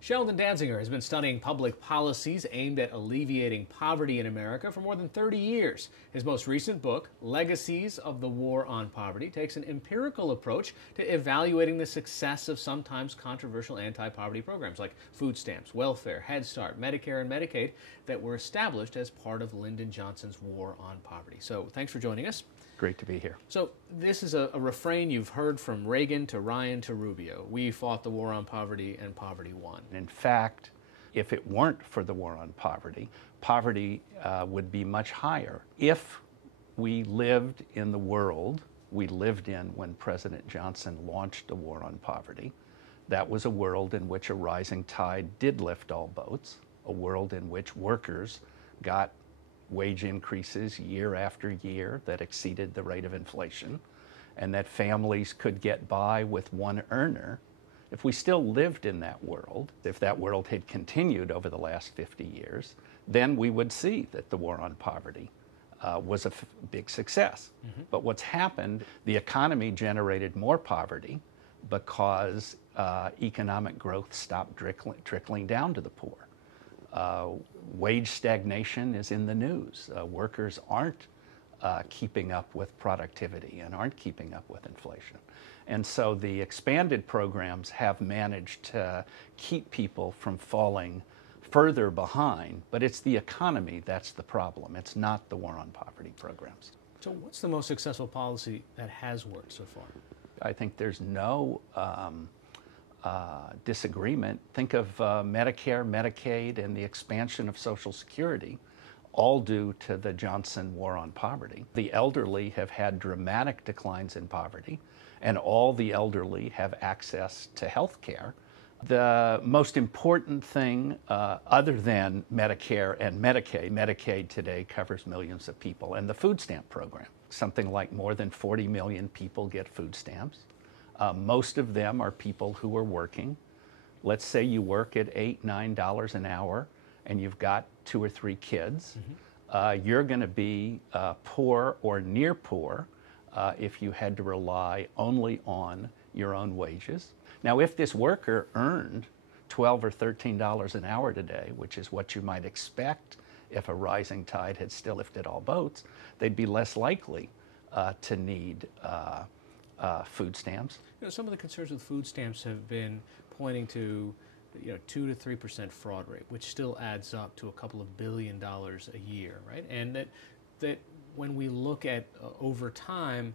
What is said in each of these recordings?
Sheldon Danziger has been studying public policies aimed at alleviating poverty in America for more than 30 years. His most recent book, Legacies of the War on Poverty, takes an empirical approach to evaluating the success of sometimes controversial anti-poverty programs like food stamps, welfare, Head Start, Medicare, and Medicaid that were established as part of Lyndon Johnson's War on Poverty. So thanks for joining us. Great to be here. So this is a refrain you've heard from Reagan to Ryan to Rubio. We fought the war on poverty and poverty won. In fact, if it weren't for the war on poverty, poverty would be much higher. If we lived in the world we lived in when President Johnson launched the war on poverty, that was a world in which a rising tide did lift all boats, a world in which workers got wage increases year after year that exceeded the rate of inflation, and that families could get by with one earner. If we still lived in that world, if that world had continued over the last 50 years, then we would see that the war on poverty was a big success. But what's happened, the economy generated more poverty because economic growth stopped trickling down to the poor. Wage stagnation is in the news. Workers aren't keeping up with productivity and aren't keeping up with inflation. And so the expanded programs have managed to keep people from falling further behind, but it's the economy that's the problem. It's not the war on poverty programs. So what's the most successful policy that has worked so far? I think there's no disagreement. Think of Medicare, Medicaid, and the expansion of Social Security, all due to the Johnson war on poverty. The elderly have had dramatic declines in poverty, and all the elderly have access to health care. The most important thing, other than Medicare and Medicaid today covers millions of people, and the food stamp program. Something like more than 40 million people get food stamps. Most of them are people who are working. Let's say you work at $8, $9 an hour and you've got 2 or 3 kids. You're going to be poor or near poor if you had to rely only on your own wages. Now, if this worker earned $12 or $13 an hour today, which is what you might expect if a rising tide had still lifted all boats, they'd be less likely to need food stamps. You know, some of the concerns with food stamps have been pointing to 2 to 3% fraud rate, which still adds up to a couple of $1 billion a year, right? And that when we look at over time,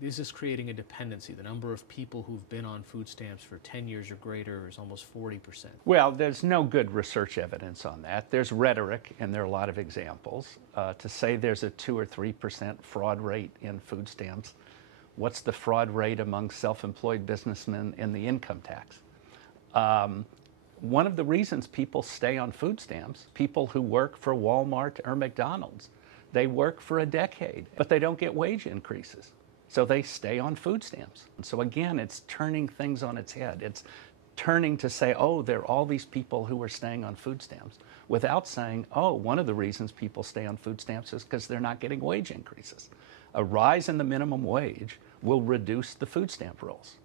this is creating a dependency. The number of people who've been on food stamps for 10 years or greater is almost 40%. Well, there's no good research evidence on that. There's rhetoric, and there are a lot of examples. To say there's a 2 or 3% fraud rate in food stamps, what's the fraud rate among self-employed businessmen in the income tax? One of the reasons people stay on food stamps, people who work for Walmart or McDonald's, they work for a decade, but they don't get wage increases. So they stay on food stamps. And so again, it's turning things on its head. It's turning to say, oh, there are all these people who are staying on food stamps, without saying, oh, one of the reasons people stay on food stamps is because they're not getting wage increases. A rise in the minimum wage will reduce the food stamp rolls.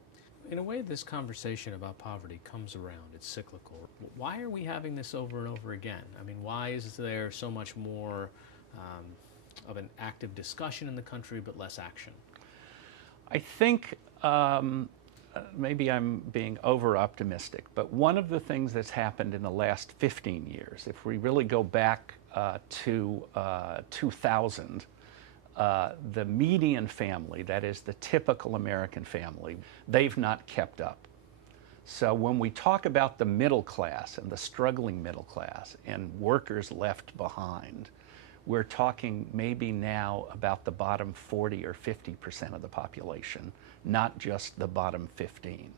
In a way, this conversation about poverty comes around. It's cyclical. Why are we having this over and over again? I mean, why is there so much more of an active discussion in the country but less action? I think maybe I'm being over-optimistic, but one of the things that's happened in the last 15 years, if we really go back to 2000, the median family, that is the typical American family, they've not kept up. So when we talk about the middle class and the struggling middle class and workers left behind, we're talking maybe now about the bottom 40 or 50% of the population, not just the bottom 15.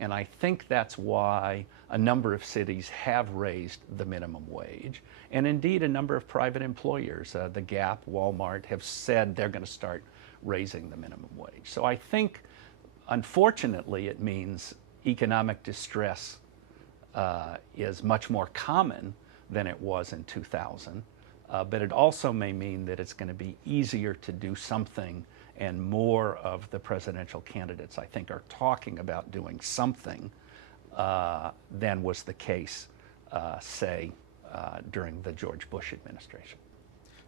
And I think that's why a number of cities have raised the minimum wage. And indeed, a number of private employers, the Gap, Walmart, have said they're going to start raising the minimum wage. So I think, unfortunately, it means economic distress is much more common than it was in 2000. But it also may mean that it's going to be easier to do something, and more of the presidential candidates, I think, are talking about doing something than was the case, say, during the George Bush administration.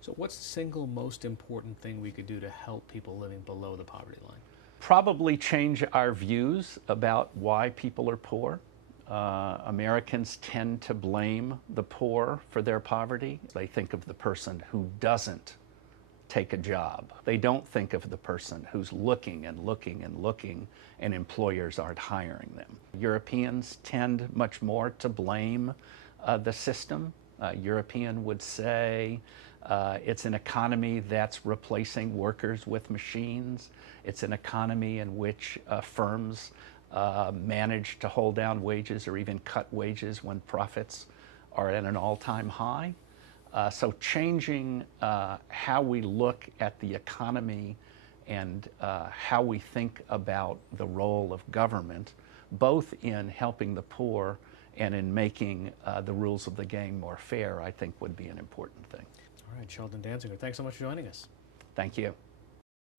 So what's the single most important thing we could do to help people living below the poverty line? Probably change our views about why people are poor. Americans tend to blame the poor for their poverty. They think of the person who doesn't take a job. They don't think of the person who's looking and looking and looking, and employers aren't hiring them. Europeans tend much more to blame the system. European would say it's an economy that's replacing workers with machines. It's an economy in which firms manage to hold down wages or even cut wages when profits are at an all-time high. So changing how we look at the economy and how we think about the role of government, both in helping the poor and in making the rules of the game more fair, I think would be an important thing. All right, Sheldon Danziger, thanks so much for joining us. Thank you.